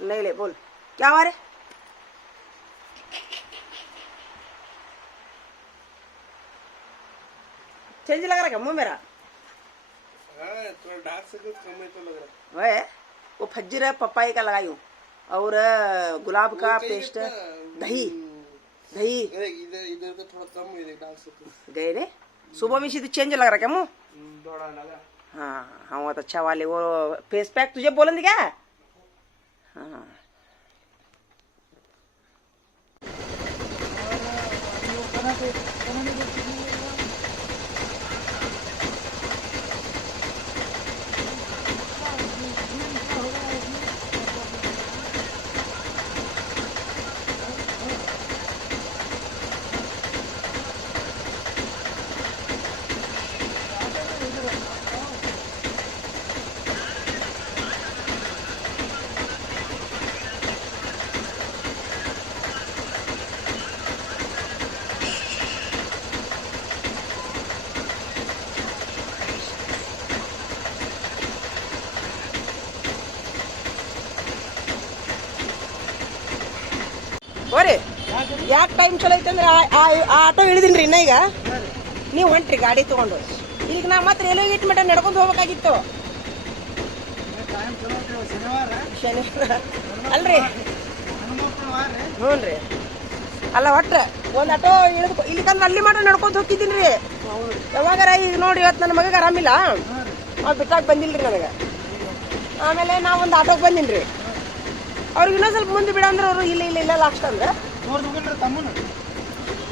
नहीं ले बोल। क्या हुआ रे? चेंज लग रहा है क्या मुँह मेरा? हाँ थोड़ा सर्कल कम है तो लग रहा वह वो फज्जर पपाई का लगाई हूँ। और गुलाब का पेस्ट दही। हम्म, दही। इधर इधर का थोड़ा कम है गए रे? सुबह में सीधे चेंज लग रहा है क्या मुँह? थोड़ा लगा। हाँ हाँ बहुत अच्छा वाले वो फेस पैक तुझे बोलन क्या हाँ ಹೋರಿ ಯಾಕೆ ಟೈಮ್ ಚಲೋ ಐತೆ ಅಂದ್ರೆ ಆ- ಆಟೋ ಇಳಿದಿನ್ರಿ ಇನ್ನ ಈಗ. ನೀವು ಹೊಂಟ್ರಿ, ಗಾಡಿ ತಗೊಂಡು ಈಗ ನಾ ಮತ್ತೆ ರೈಲ್ವೆ ಗೇಟ್ ಮಟ್ಟ ನಡ್ಕೊಂಡು ಹೋಗ್ಬೇಕಾಗಿತ್ತು. ಶನಿವಾರ. ಅಲ್ರಿ? ಹ್ಞೂ ರೀ ಅಲ್ಲ ಒಟ್ರೆ, ಒಂದು ಆಟೋ ಇಳಿದು ಇಲ್ಲಿಕಂದ್ರೆ ಅಲ್ಲಿ ಮಾಡ್ರೆ ನಡ್ಕೊಂತ ಹೋಗ್ತಿದ್ದೀನಿ ರೀ ಯಾವಾಗಾರ ಈಗ ನೋಡಿ ಇವತ್ತು ನನ್ನ ಮಗಗೆ ಆರಾಮಿಲ್ಲ. ಅವ್ರು ಬಿಟ್ಟಾಗ ರೀ ನನಗೆ. ಆಮೇಲೆ ನಾವು ಒಂದು ಆಟೋಗೆ ಬಂದೀನಿ ರೀ ಅವ್ರಿಗೆ ಸ್ವಲ್ಪ ಮುಂದೆ ಬಿಡ ಅಂದ್ರೆ ಅವರು ಇಲ್ಲ ಇಲ್ಲ ಇಲ್ಲ ಲಾಸ್ಟ್ ಅಂದ್ರೆ.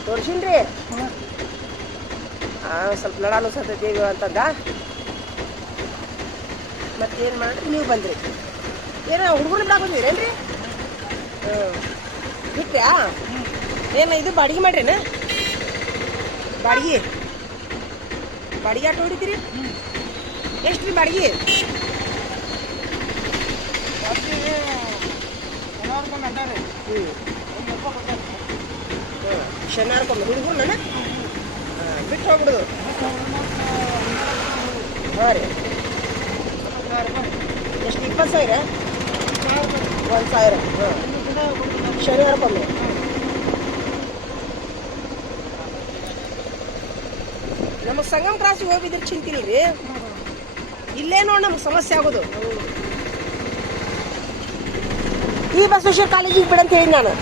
ತೋರ್ಸಿನ್ರಿ. ಆ, ಸ್ವಲ್ಪ ನಡಾನು ಸತ್ತೈತಿ ಅಂತಂದ. ಮತ್ತೇನು ಮಾಡ್ರಿ ನೀವು ಬಂದ್ರಿ. ಏನೋ ಹುಡುಗರು ಬಿಡಾಕ ಬಂದಿರೇನ್ರಿ ಹ್ಞೂ ಬಿಟ್ರ್ಯಾ ಏನು ಇದು ಬಾಡಿಗೆ ಮಾಡ್ರೇನ? ಬಾಡಿಗೆ? ಬಾಡಿಗೆ ಆಟೋ ಹೊಡಿತೀರಿ? ಎಷ್ಟು ರೀ ಬಾಡಿಗೆ ಹ್ಞೂ ಶನಿವಾರಕ್ಕೊಮ್ಮೆ ಹುಡುಗರು ನನ್ನ ಬಿಟ್ಟು ಹೋಗ್ಬಿಡುದು. ಹಾಂ ರೀ. ಎಷ್ಟು, ಇಪ್ಪತ್ತು ಸಾವಿರ? ಒಂದು ಸಾವಿರ. ಹಾಂ. ಶನಿವಾರಕ್ಕೊಮ್ಮೆ ನಮಗೆ ಸಂಗಮ್ ಕ್ರಾಸಿಗೆ ಹೋಗಿದ್ರೆ ಚಿಂತಿಲ್ಲ ರೀ ಇಲ್ಲೇ ನೋಡಿ ನಮ್ಗೆ ಸಮಸ್ಯೆ ಆಗೋದು. ಈ ಬಸವೇಶ್ವರ ಕಾಲೇಜಿಗೆ ಬಿಡಂತ ಹೇಳಿ ನಾನು.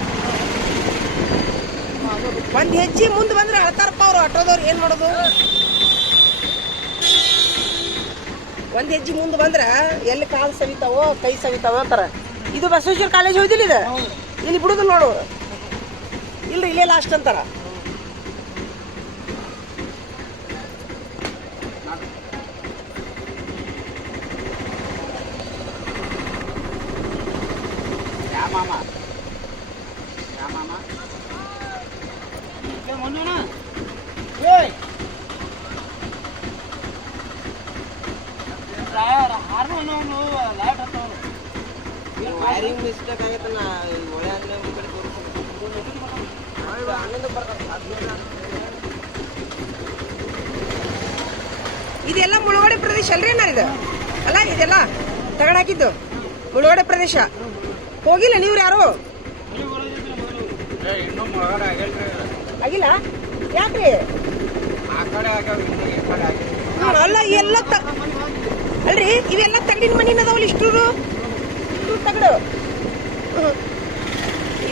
ಒಂದ್ ಹೆಜ್ಜೆ ಮುಂದೆ ಬಂದ್ರೆ ಅಳ್ತಾರಪ್ಪ ಅವ್ರು ಆಟೋದವ್ರು ಏನು ಮಾಡೋದು? ಒಂದು ಹೆಜ್ಜೆ ಮುಂದೆ ಬಂದ್ರೆ ಎಲ್ಲಿ ಕಾಲು ಸವಿತಾವೋ ಕೈ ಸವಿತಾವೋ ಅಂತಾರ. ಇದು ಬಸವೇಶ್ವರ ಕಾಲೇಜ್ ಹೋಗಿದ್ದಿಲ್ಲ ಇದು? ಇಲ್ಲಿ ಬಿಡುದು ನೋಡು. ಇಲ್ರಿ ಇಲ್ಲೇ ಲಾಸ್ಟ್ ಅಂತಾರ. ವೈರಿಂಗ್ ಮಿಸ್ಟೇಕ್ ಆಗೈತೆ ನಾ ಒಳ್ಳೆ ಅಂಗಡಿ ಕಡೆ ಇದೆಲ್ಲ ಮುಳುಗಡೆ ಪ್ರದೇಶ ಅಲ್ರಿ ಅಣ್ಣ ಇದು? ಅಲ್ಲ ಇದೆಲ್ಲ ತಗಡ ಹಾಕಿದ್ದು? ಮುಳುಗಡೆ ಪ್ರದೇಶ. ಹೋಗಿಲ್ಲ ನೀವು ಯಾರು? ಆಗಿಲ್ಲ? ಯಾಕ್ರಿ? ಅಲ್ಲ ಎಲ್ಲ ಅಲ್ರಿ ಇವೆಲ್ಲ ತಗಡಿನ ಮನಿನ ಅದಾವಲ್ಲ ಇಷ್ಟು ಹ್ಮ್.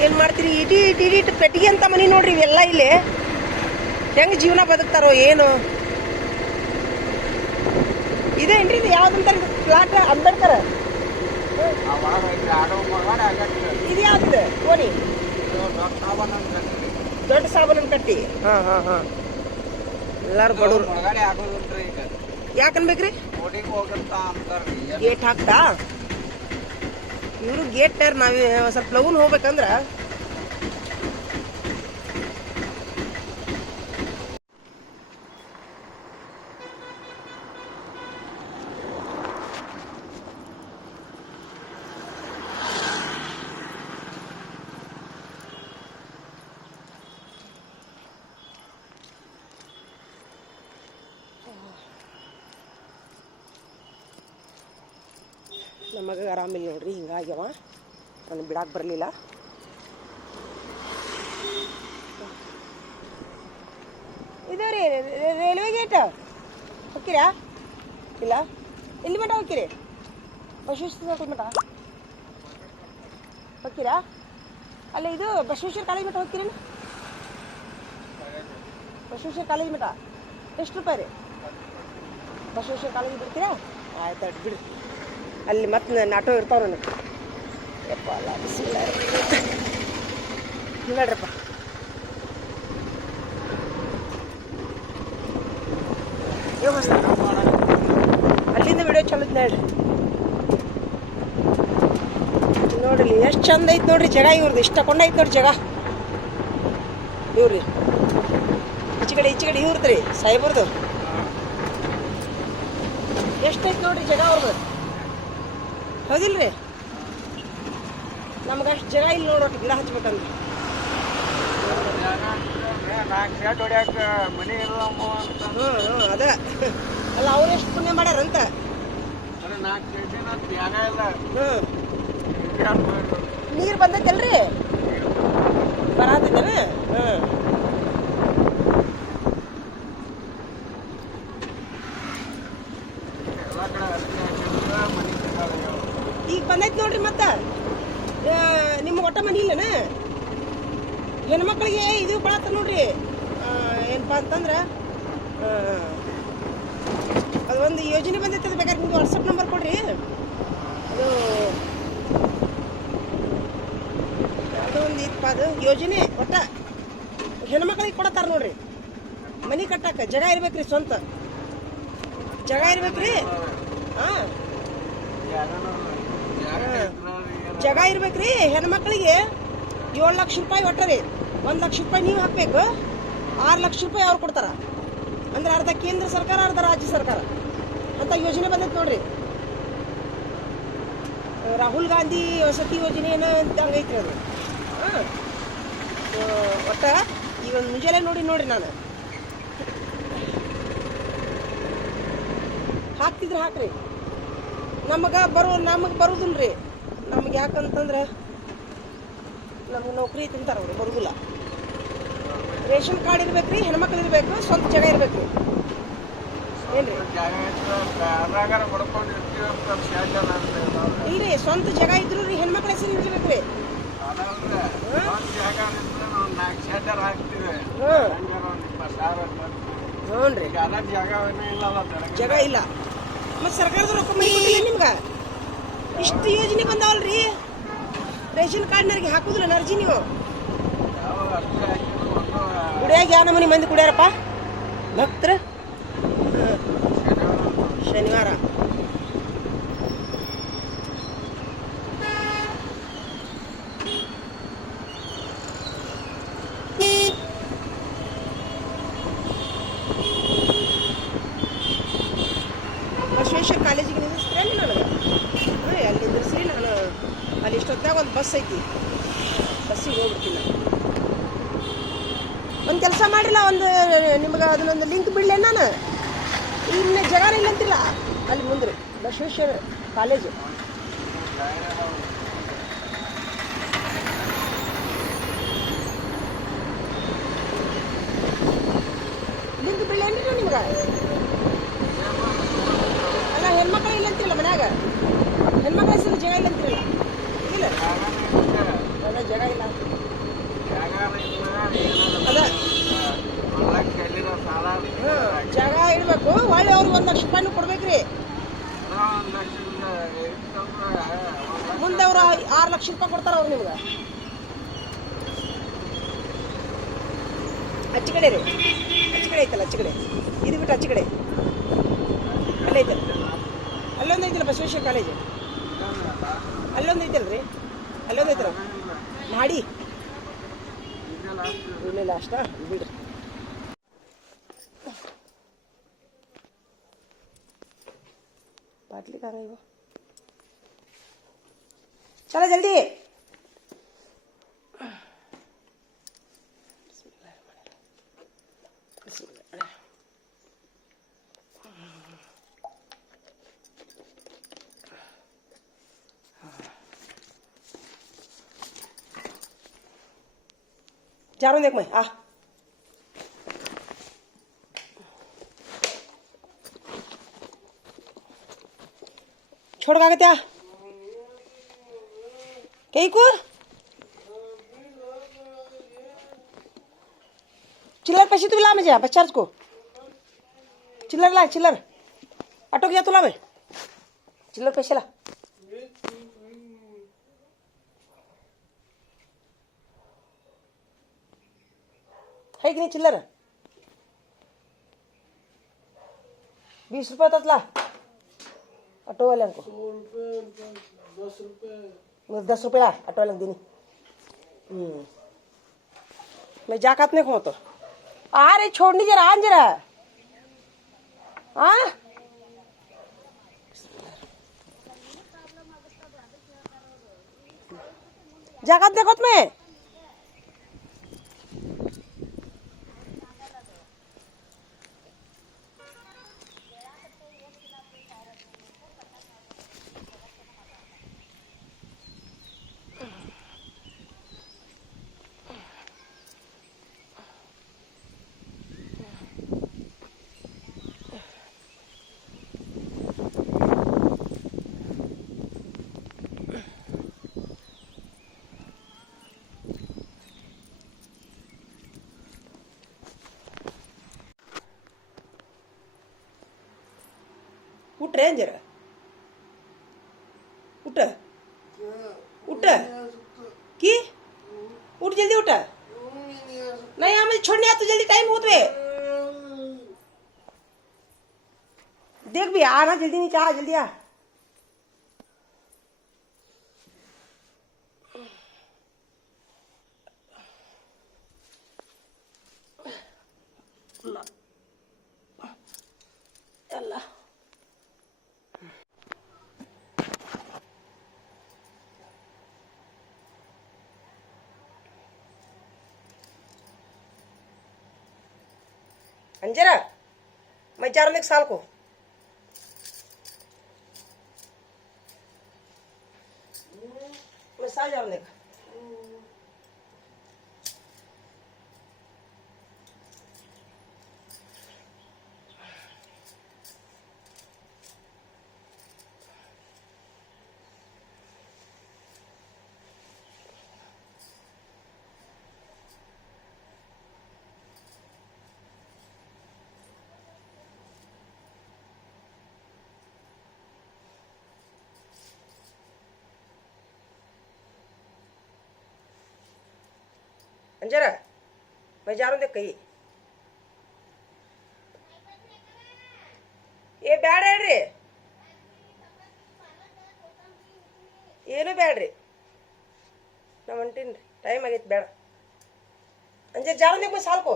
ಏನ್ ಮಾಡ್ತೀರಿ? ಇಟಿ ಇಡೀ ಇಟ್ಟು ಕಟ್ಟಿಗೆ ಅಂತ ಮನೆ ನೋಡ್ರಿ ಇವೆಲ್ಲ ಇಲ್ಲಿ. ಹೆಂಗ್ ಜೀವನ ಬದುಕ್ತಾರೋ ಏನು? ಇದೇನ್ರಿ ಇದು ಯಾವ್ದಂತಾರ ಫ್ಲಾಟ್ ಅಂಬೇಡ್ಕರ್? ಇದು ಯಾವ್ದಿದೆ ಓಣಿ ದೊಡ್ಡ ಸಾಬೂನನ್ ಕಟ್ಟಿ. ಹಾ ಹಾ ಹಾ. ಎಲ್ಲಾರು ಬಡವ್ರು. ಯಾಕನ್ಬೇಕ್ರಿ? ಗೇಟ್ ಹಾಕ್ತಾ? ಇವರು ಗೇಟ್ ಟೈರ್ ನಾವೇ ಸ್ವಲ್ಪ ಲಗೂನ್ ಹೋಗ್ಬೇಕಂದ್ರ ನಮಗೆ ಆರಾಮಿಲ್ಲ ನೋಡ್ರಿ ಹಿಂಗಾಗ್ಯವ ನಾನು ಬಿಡಕ್ಕೆ ಬರಲಿಲ್ಲ. ಇದು ರೀ ರೈಲ್ವೆ ಗೇಟ್. ಹೋಗ್ತೀರಾ? ಇಲ್ಲ? ಇಲ್ಲಿ ಮಠ ಹೋಗ್ತೀರಿ? ಬಸವೇಶ್ವರ ಮಠ? ಹೋಗ್ತೀರಾ? ಅಲ್ಲ, ಇದು ಬಸವೇಶ್ವರ ಕಾಲೇಜ್ ಮಠ ಹೋಗ್ತೀರಿ ಬಸವೇಶ್ವರ ಕಾಲೇಜ್ ಮಠ? ಎಷ್ಟು ರೂಪಾಯಿ ರೀ? ಬಸವೇಶ್ವರ ಕಾಲೇಜ್ ಬಿಡ್ತೀರಾ? ಆಯ್ತು ಬಿಡ್ರಿ ಅಲ್ಲಿ ಮತ್ತೆ ನಾಟೋ ಇರ್ತಾವ ನೋಡ್ರಪ್ಪ ಅಲ್ಲಿಂದ ವಿಡಿಯೋ ಚಲೋ ನೋಡ್ರಿ ನೋಡ್ರಿ, ಎಷ್ಟು ಚಂದ ಐತೆ ನೋಡ್ರಿ ಜಗ ಇವ್ರದ್ದು ಇಷ್ಟ ಕೊಂಡೈತೆ ನೋಡ್ರಿ ಜಗ. ಇವ್ರಿ ಈಚೆ ಕಡೆ ಈಚೆ ಕಡೆ ಇವ್ರದ್ದು ರೀ ಸಾಹೇಬ್ರದ್ದು ಎಷ್ಟೈತೆ ನೋಡ್ರಿ ಜಾಗ ಅವ್ರದ್ದು ಹೌದಿಲ್ರಿ? ನಮ್ಗೆ ಅಷ್ಟು ಜನ ಇಲ್ಲಿ ನೋಡೋಕೆ ಗಿಡ ಹಚ್ಬೇಕಂದ್ರೆ. ಅದ. ಅಲ್ಲ, ಅವ್ರು ಎಷ್ಟು ಪುಣ್ಯ ಮಾಡ್ಯಾರಂತ? ನೀರು ಬಂದೈತಲ್ರಿ? ಬರತ್ತೇನ ಎಲ್ಲ ಕಡೆ ಹತ್ತಿ ಹಾಕಿದ್ರ ಮನೆ ಬೇಕಾಗ್ಯಾವ. ಈಗ ಬಂದೈತೆ ನೋಡ್ರಿ ಮತ್ತೆ ನಿಮ್ಮ ಒಟ್ಟ ಮನಿ ಇಲ್ಲನ ಹೆಣ್ಮಕ್ಳಿಗೆ ಇದು ಕೊಡತ್ತ ನೋಡ್ರಿ ಆ, ಏನಪ್ಪಾ ಅಂತಂದ್ರೆ ಆ, ಅದು ಒಂದು ಯೋಜನೆ ಬಂದೈತೆ ಅದು ಬೇಕಾದ್ರೆ ನಿಮ್ಗೆ ವಾಟ್ಸಪ್ ನಂಬರ್ ಕೊಡ್ರಿ ಅದು ಅದು ಒಂದು ಇತ್ತಪ್ಪ ಅದು ಯೋಜನೆ ಒಟ್ಟ ಹೆಣ್ಮಕ್ಳಿಗೆ ಕೊಡತ್ತಾರ ನೋಡ್ರಿ ಮನಿ ಕಟ್ಟಾಕ ಜಾಗ ಇರ್ಬೇಕ್ರಿ ಸ್ವಂತ. ಜಾಗ ಇರ್ಬೇಕ್ರಿ? ಹಾಂ. ಜಾಗ ಇರ್ಬೇಕ್ರಿ ಹೆಣ್ಮಕ್ಳಿಗೆ ಏಳು ಲಕ್ಷ ರೂಪಾಯಿ ಒಟ್ಟರಿ ಒಂದು ಲಕ್ಷ ರೂಪಾಯಿ ನೀವು ಹಾಕ್ಬೇಕು. ಆರು ಲಕ್ಷ ರೂಪಾಯಿ ಅವ್ರು ಕೊಡ್ತಾರ. ಅಂದ್ರೆ ಅರ್ಧ ಕೇಂದ್ರ ಸರ್ಕಾರ, ಅರ್ಧ ರಾಜ್ಯ ಸರ್ಕಾರ. ಅಂತ ಯೋಜನೆ ಬಂದೈತೆ ನೋಡ್ರಿ. ರಾಹುಲ್ ಗಾಂಧಿ ವಸತಿ ಯೋಜನೆ ಏನೋ ಅಂತ ಅದು. ಹಾಂ. ಒಟ್ಟ ಈ ಒಂದು ಮುಂಜಾನೆ ನೋಡಿ ನೋಡ್ರಿ ನಾನು. ಹಾಕ್ತಿದ್ರೆ ಹಾಕ್ರಿ. ನಮಗೆ ಬರೋ, ನಮಗೆ ಬರೋದಿಲ್ಲ ರೀ. ನಮ್ಗೆ ಯಾಕಂತಂದ್ರೆ ನಮ್ಗೆ ನೌಕರಿ ತಿಂತಾರೆ ಅವರು, ಬರೋದಿಲ್ಲ. ರೇಷನ್ ಕಾರ್ಡ್ ಇರ್ಬೇಕು ರೀ, ಹೆಣ್ಮಕ್ಳು ಇರಬೇಕು ಸ್ವಂತ ಜಾಗ ಇರ್ಬೇಕು. ಇಲ್ರಿ, ಸ್ವಂತ ಜಾಗ ಇದ್ರು ರೀ, ಹೆಣ್ಮಕ್ಳ ಹೆಸರು ಇರ್ಬೇಕು ರೀ. ಹ್ಞೂ. ಜಾಗ ಇಲ್ಲ. ಮತ್ತು ಸರ್ಕಾರದ ರೊಕ್ಕ ಮನೆ ಕೊಟ್ಟಿಲ್ಲ ನಿಮ್ಗೆ? ಇಷ್ಟು ಯೋಜನೆ ಬಂದಾವಲ್ರಿ? ರೇಷನ್ ಕಾರ್ಡ್ನವ್ರಿಗೆ ಹಾಕುದಿಲ್ಲ ನೀವು ಅರ್ಜಿ ಒಂದು ಕುಡಿಯಾಗ ಯಾವ ನಮೂನಿ ಮಂದಿ ಕುಡಿಯಾರಪ್ಪ? ಭಕ್ತರ? ಶನಿವಾರ. ಬಸವೇಶ್ವರ ಕಾಲೇಜಿಗೆ ಅಲ್ಲಿ ನನಗೆ? ಹಾಂ ಅಲ್ಲಿ ನಿಲ್ಲಿಸ್ರಿ ನಾನು. ಅಲ್ಲಿ ಇಷ್ಟೊತ್ತಾಗ ಒಂದು ಬಸ್ ಐತಿ. ಬಸ್ಸಿಗೆ ಹೋಗ್ಬಿಡ್ತೀನಿ ಒಂದು ಕೆಲಸ ಮಾಡಿಲ್ಲ, ಒಂದು, ನಿಮ್ಗೆ ಅದನ್ನೊಂದು ಲಿಂಕ್ ಬಿಡಲೇ ನಾನು? ಇನ್ನು ಜಗಾರ ಇಲ್ಲ ಅಂತಿಲ್ಲ. ಅಲ್ಲಿ ಮುಂದೆ ಬಸವೇಶ್ವರ ಕಾಲೇಜು ಲಿಂಕ್ ಬಿಡ್ಲೇನ್ರಿ ನಾನು ನಿಮ್ಗೆ ಅಲ್ಲ ಹೆಣ್ಮಕ್ಳು ಇಲ್ಲ ಅಂತಿರಲ್ಲ ಮನ್ಯಾಗ ಹೆಣ್ಮಕ್ಳ ಹೆಸರು ಜಾಗ ಇಲ್ಲ ಅಂತಿರಲ್ಲ ಇಲ್ಲ ಜಾಗನೇ ಇಲ್ಲ. ಅದ ಜಾಗ ಇಲ್ಲ ಜಾಗನೇ ಇಲ್ಲ, ಏನಾದ್ರು ಅದ ಒಂದ್ ಲಕ್ಷ ಎಲ್ಲಿರೋ ಸಾಲ ಹ್ಮ್, ಜಾಗ ಇಡಬೇಕು. ಒಳ್ಳೆ ಅವ್ರಿಗೆ ಒಂದು ಲಕ್ಷ ರೂಪಾಯಿನೂ ಕೊಡ್ಬೇಕ್ರಿ. ಮುಂದೆ ಅವ್ರು ಆರು ಲಕ್ಷ ರೂಪಾಯಿ ಕೊಡ್ತಾರ ಅವ್ರು ನಿಮ್ಗೆ. ಅಚ್ಚ ಕಡೆ ರೀ. ಅಚ್ಚ ಐತಲ್ಲ, ಅಚ್ಚ ಕಡೆ. ಇದು ಬಿಟ್ಟು ಅಚ್ಚ ಕಡೆ. ಅಲ್ಲೇ ಐತಲ್ಲ. ಅಲ್ಲೊಂದು ಐತಲ್ಲ ಬಸವೇಶ್ವರ ಕಾಲೇಜು? ಅಲ್ಲೊಂದು ಐತಲ್ರಿ? ಅಲ್ಲೊಂದು ಐತಲ್ಲ. ನಾಡಿ. Öyle laşta. Buyurun. बाटली कहाँ गई वो चलो जल्दी Jaron देख मैं, आ। छोड़ का क्या कहीं को चिल्लर पैसे तू लामे जा बच्चा को। चिल्लर ला, चिल्लर। अटोक जा तू मैं। चिल्लर पैसे ला। है की नाही चिल्लर? बीस रुपये होतात ला। ऑटोवाल्यांको मग दस रुपये ला ऑटोवाल्यांक दिनी। हम्म. मैं जाकात नहीं खो तो? आ रे छोड़नी जरा आन जरा हाँ जाकात देखो तुम्हें उठ रे जरा उठ उठ की उठ जल्दी उठ नहीं हमें छोड़ने आ तो जल्दी टाइम देख भी आ ना जल्दी नीचे आ जल्दी आ समझे ना? मैं चार साल को। வஞ்சர ಬಜಾರೊಂದೆ ಕೈ ಏ ಬ್ಯಾಡ ಹೇಳ್ರಿ ಏನು ಬ್ಯಾಡ್ರಿ ನಾ ಹೊಂಟೀನಿ ರೀ ಟೈಮ್ ಆಗೈತೆ ಬೇಡ ಅಂಜೆ ಜಾರೊಂದೆ ಬಂದು ಸಾಲ್ಕೋ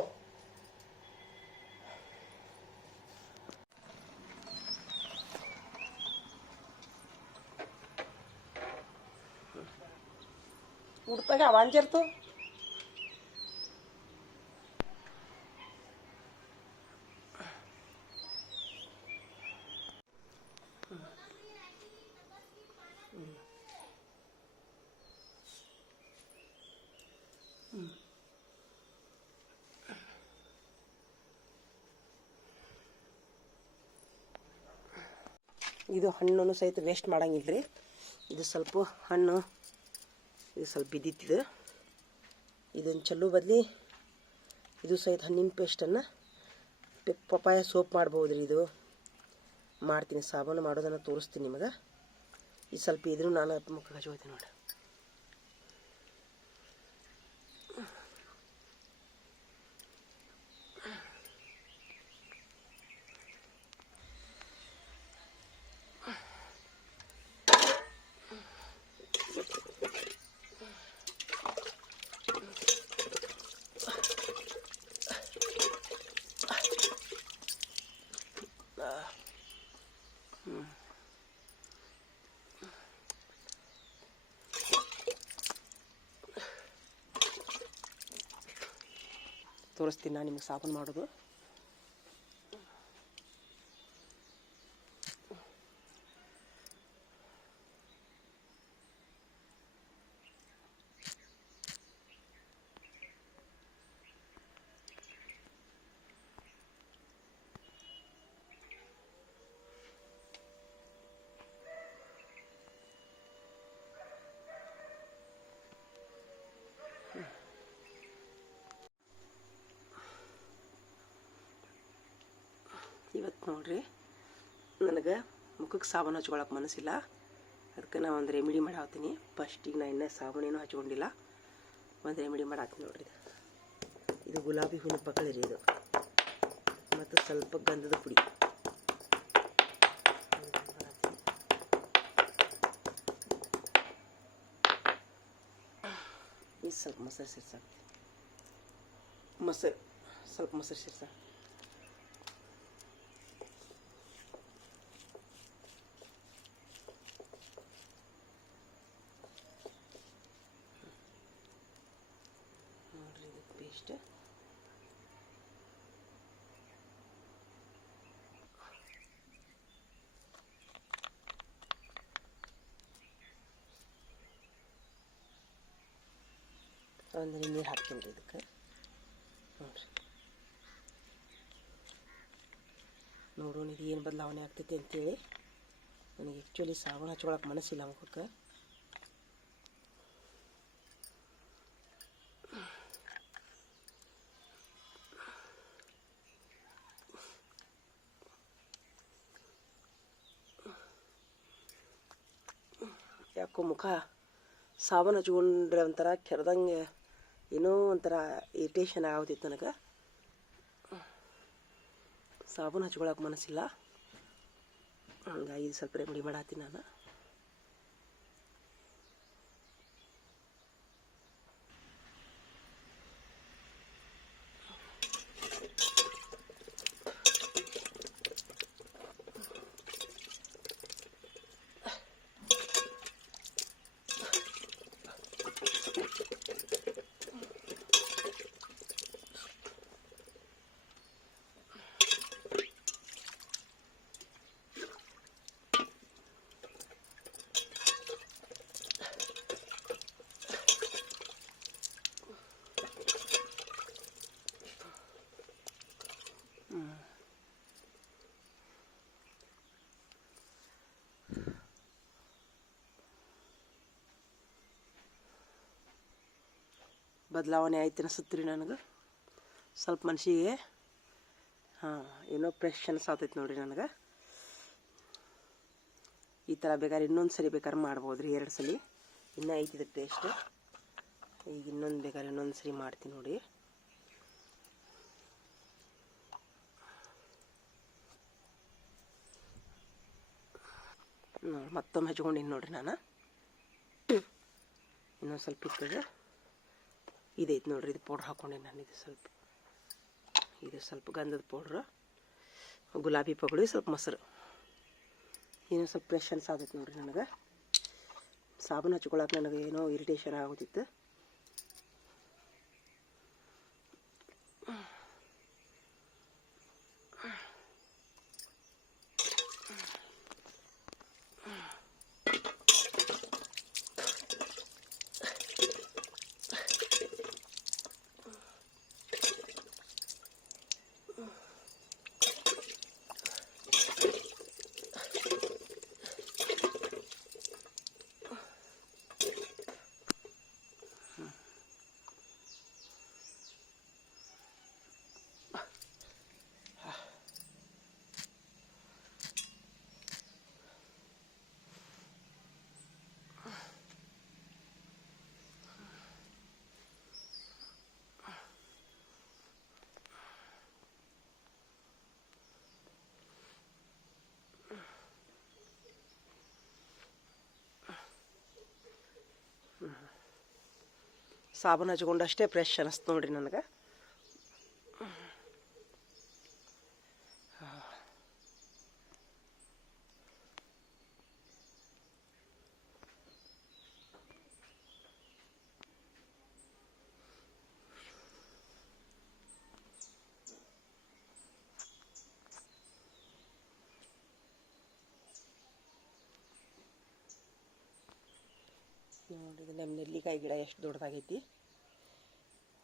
ಉಡ್ತಾಗ ಅವ ಅಂಜಿರ್ತು ಇದು ಹಣ್ಣನ್ನು ಸಹಿತ ವೇಸ್ಟ್ ಮಾಡಂಗಿಲ್ಲ ರೀ ಇದು ಸ್ವಲ್ಪ ಹಣ್ಣು, ಇದು ಸ್ವಲ್ಪ ಬಿದ್ದಿತ್ತಿದೆ. ಇದನ್ನು ಚಲ್ಲು ಬದಲಿ ಇದು ಸಹಿತ ಹಣ್ಣಿನ ಪೇಸ್ಟನ್ನು ಪಪ್ಪಾಯ ಸೋಪ್ ಮಾಡ್ಬೋದು ರೀ ಇದು. ಮಾಡ್ತೀನಿ, ಸಾಬೂನು ಮಾಡೋದನ್ನು ತೋರಿಸ್ತೀನಿ ನಿಮಗೆ. ಈ ಸ್ವಲ್ಪ ಇದ್ರೂ ನಾನು ಮುಖ ಹೋಗ್ತೀನಿ ನೋಡಿ ತೋರಿಸ್ತೀನಿ ನಾನು ನಿಮ್ಗೆ ಸಾಬೂನು ಮಾಡೋದು. ಇವತ್ತು ನೋಡ್ರಿ, ನನಗೆ ಮುಖಕ್ಕೆ ಸಾಬೂನು ಹಚ್ಕೊಳಕ್ಕೆ ಮನಸ್ಸಿಲ್ಲ. ಅದಕ್ಕೆ ನಾ ಒಂದು ರೆಮಿಡಿ ಮಾಡಾತೀನಿ ಫಸ್ಟಿಗೆ ನಾ ಇನ್ನೂ ಸಾಬೂನೇನು ಹಚ್ಕೊಂಡಿಲ್ಲ. ಒಂದು ರೆಮಿಡಿ ಮಾಡಾತೀನಿ ನೋಡ್ರಿ ಇದು. ಗುಲಾಬಿ ಹೂವಿನ ಪಕ್ಕಳಿ ರೀ ಇದು. ಮತ್ತು ಸ್ವಲ್ಪ ಗಂಧದ ಪುಡಿ. ಇದು ಸ್ವಲ್ಪ ಮೊಸರು ಸೇರ್ಸಾಕ್ತೀನಿ ಮೊಸರು, ಸ್ವಲ್ಪ ಮೊಸರು ಸೇರ್ಸಾಕ ನೋಡ್ರಿ ಇದು ಪೇಸ್ಟ್ ಅಂದರೆ ನೀರು ಹಾಕ್ತೀನಿ ಇದಕ್ಕೆ ನೋಡ್ರಿ ನೋಡೋಣ ಇದು ಏನು ಬದಲಾವಣೆ ಆಗ್ತೈತಿ ಅಂತೇಳಿ ನನಗೆ ಆ್ಯಕ್ಚುಲಿ ಸಾಬೂನು ಹಚ್ಕೊಳಕ್ಕೆ ಮನಸ್ಸಿಲ್ಲ ಮುಖಕ್ಕೆ ಯಾಕೋ ಮುಖ ಸಾಬೂನು ಹಚ್ಕೊಂಡ್ರೆ ಒಂಥರ ಕೆರೆದಂಗೆ ಏನೋ ಒಂಥರ ಇರಿಟೇಷನ್ ಆಗುತ್ತಿತ್ತು ನನಗೆ. ಸಾಬೂನು ಹಚ್ಕೊಳಕ್ಕೆ ಮನಸ್ಸಿಲ್ಲ. ಹಂಗಾಗಿ ಸ್ವಲ್ಪ ರೆಮಿಡಿ ಮಾಡತ್ತೀನಿ ನಾನು. ಬದಲಾವಣೆ ಆಯ್ತು ಅನಿಸುತ್ತೆ ರೀ ನನಗೆ. ಸ್ವಲ್ಪ ಮನಸ್ಸಿಗೆ ಹಾಂ, ಏನೋ ಫ್ರೆಶ್ ಅನ್ಸಾತೈತೆ ನೋಡಿರಿ ನನಗೆ. ಈ ಥರ ಬೇಕಾದ್ರೆ ಇನ್ನೊಂದು ಸರಿ ಬೇಕಾದ್ರೆ ಮಾಡ್ಬೋದು ರೀ, ಎರಡು ಸಲ. ಇನ್ನೂ ಐತಿದ್ರೆ ಟೇಸ್ಟ್ ಈಗ ಇನ್ನೊಂದು ಬೇಕಾದ್ರೆ ಇನ್ನೊಂದು ಸರಿ ಮಾಡ್ತೀನಿ ನೋಡಿ. ಮತ್ತೊಮ್ಮೆ ಹಚ್ಕೊಂಡಿನಿ ನೋಡಿರಿ ನಾನು. ಇನ್ನೊಂದು ಸ್ವಲ್ಪ ಇರ್ತದೆ. ಇದೈತೆ ನೋಡ್ರಿ, ಇದು ಪೌಡ್ರ್ ಹಾಕೊಂಡೆ ನಾನು, ಇದು ಸ್ವಲ್ಪ. ಇದು ಸ್ವಲ್ಪ ಗಂಧದ ಪೌಡ್ರು, ಗುಲಾಬಿ ಪಗಡಿ ಸ್ವಲ್ಪ ಮೊಸರು. ಏನೋ ಸ್ವಲ್ಪ ಫ್ರೆಶ್ ಅನ್ಸಾದೈತೆ ನೋಡ್ರಿ ನನಗೆ. ಸಾಬೂನು ಹಚ್ಕೊಳಕ್ಕೆ ನನಗೆ ಏನೋ ಇರಿಟೇಷನ್ ಆಗೋದಿತ್ತು. ಸಾಬೂನು ಹಚ್ಕೊಂಡಷ್ಟೇ ಫ್ರೆಶ್ ಅನಿಸ್ತು ನೋಡ್ರಿ ನನಗೆ ನೋಡಿ ಇದು ಗಿಡ ಎಷ್ಟು ದೊಡ್ಡದಾಗೈತಿ?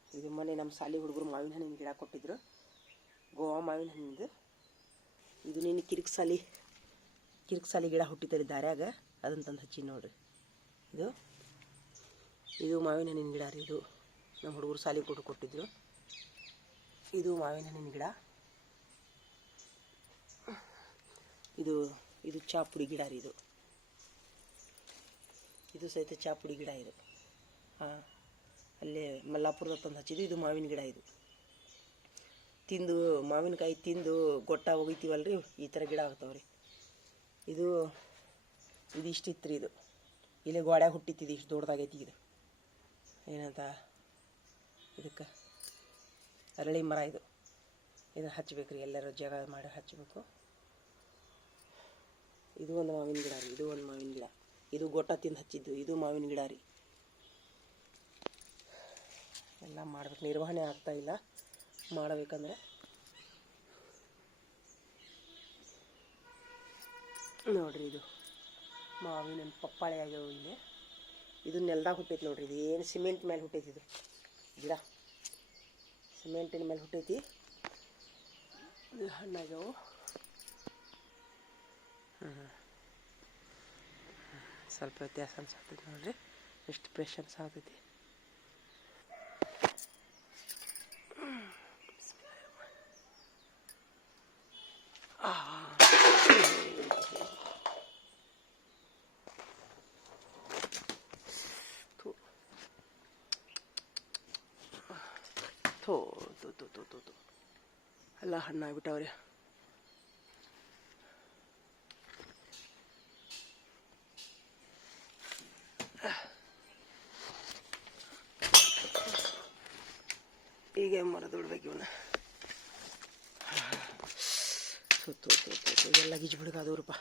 ಇದು ಮೊನ್ನೆ ನಮ್ಮ ಸಾಲಿ ಹುಡುಗರು ಮಾವಿನ ಹಣ್ಣಿನ ಗಿಡ ಕೊಟ್ಟಿದ್ರು. ಗೋವಾ ಮಾವಿನ ಹಣ್ಣಿಂದು. ಇದು ನೀನು ಕಿರಿಕ್ ಸಾಲಿ ಕಿರಿಕ್ ಸಾಲಿ ಗಿಡ ಹುಟ್ಟಿದ್ದಾರೆ ದಾರ್ಯಾಗ ಅದನ್ನು ತಂದು ಹಚ್ಚಿ ನೋಡ್ರಿ. ಇದು ಇದು ಮಾವಿನ ಹಣ್ಣಿನ ಗಿಡ ರೀ ಇದು. ನಮ್ಮ ಹುಡುಗರು ಸಾಲಿ ಕೊಟ್ಟು ಕೊಟ್ಟಿದ್ರು. ಇದು ಮಾವಿನ ಹಣ್ಣಿನ ಗಿಡ. ಇದು ಇದು ಚಾಪುಡಿ ಗಿಡ ರೀ ಇದು. ಇದು ಸಹಿತ ಚಾಪುಡಿ ಗಿಡ ಇದು. ಅಲ್ಲೇ ಮಲ್ಲಾಪುರದ ತಂದು ಹಚ್ಚಿದ್ದು, ಇದು ಮಾವಿನ ಗಿಡ ಇದು. ತಿಂದು, ಮಾವಿನಕಾಯಿ ತಿಂದು ಗೊಟ್ಟ ರೀ ಈ ಥರ ಗಿಡ ಆಗ್ತಾವ್ರಿ. ಇದು ಇದು ಇಷ್ಟಿತ್ತು ರೀ ಇದು. ಇಲ್ಲೇ ಗೋಡ್ಯಾಗ ಹುಟ್ಟಿತ್ತಿದ್ದು ಇಷ್ಟು ದೊಡ್ಡದಾಗೈತಿ ಇದು. ಏನಂತ, ಇದಕ್ಕೆ, ಅರಳಿ ಮರ ಇದು. ಇದು ಹಚ್ಬೇಕು ರೀ ಎಲ್ಲರೂ ಜಾಗ ಮಾಡಿ ಹಚ್ಚಬೇಕು ಇದು ಒಂದು ಮಾವಿನ ಗಿಡ ರೀ, ಇದು ಒಂದು ಮಾವಿನ ಗಿಡ. ಇದು ಗೊಟ್ಟ ತಿಂದು ಹಚ್ಚಿದ್ದು, ಇದು ಮಾವಿನ ಗಿಡ ರೀ. ಎಲ್ಲ ಮಾಡ್ಬೇಕು. ನಿರ್ವಹಣೆ ಆಗ್ತಾ ಇಲ್ಲ. ಮಾಡಬೇಕಂದ್ರೆ. ನೋಡ್ರಿ ಇದು. ಮಾವಿನ ಪಪ್ಪಾಳೆ ಆಗ್ಯಾವ ಇಲ್ಲಿ. ಇದು ನೆಲ್ದಾಗ ಹುಟ್ಟೈತಿ ನೋಡ್ರಿ. ಇದು ಏನು ಸಿಮೆಂಟ್ ಮೇಲೆ ಹುಟ್ಟೈತಿ ಇದು. ಗಿಡ. ಸಿಮೆಂಟಿನ ಮೇಲೆ ಹುಟ್ಟೈತಿ. ಇದು ಹಣ್ಣಾಗ್ಯಾವು ಸ್ವಲ್ಪ ವ್ಯತ್ಯಾಸ ಅನ್ಸತ್ತೈತಿ ನೋಡ್ರಿ. ಎಷ್ಟು ಫ್ರೆಶ್ ಅನ್ಸಾತೈತಿ ಥು ಥು ಥು. ಎಲ್ಲ ಹಣ್ಣಾಗ್ಬಿಟ್ಟವ್ರಿ ಈಗ ಮರದ ಬಿಡ್ಬೇಕು ಇವನ್ನ ಸುತ್ತ. ಎಲ್ಲ ಗಿಜ್ ಬಿಡ್ಕಾದವ್ರಪ್ಪ